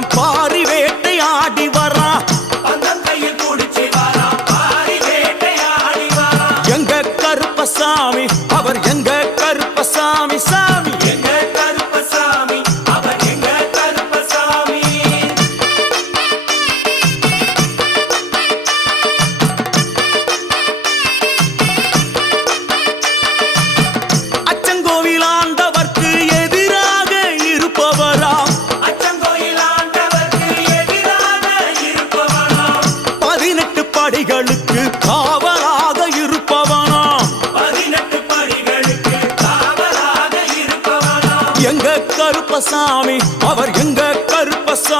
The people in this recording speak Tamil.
வரான் பாரி வேட்டை ஆடி வரான் எங்க கருப்பசாமி அவர் எங்க கருப்பசாமி சாமி எங்க கருப்பசாமி அவர் எங்க கருப்பசாமி அச்சங்கோவில் ஆண்டவர்க்கு எதிராக இருப்பவராம் 18 படிகளுக்கு காவலாக இருப்பவனாம் எங்க கருப்பசாமி அவர் எங்க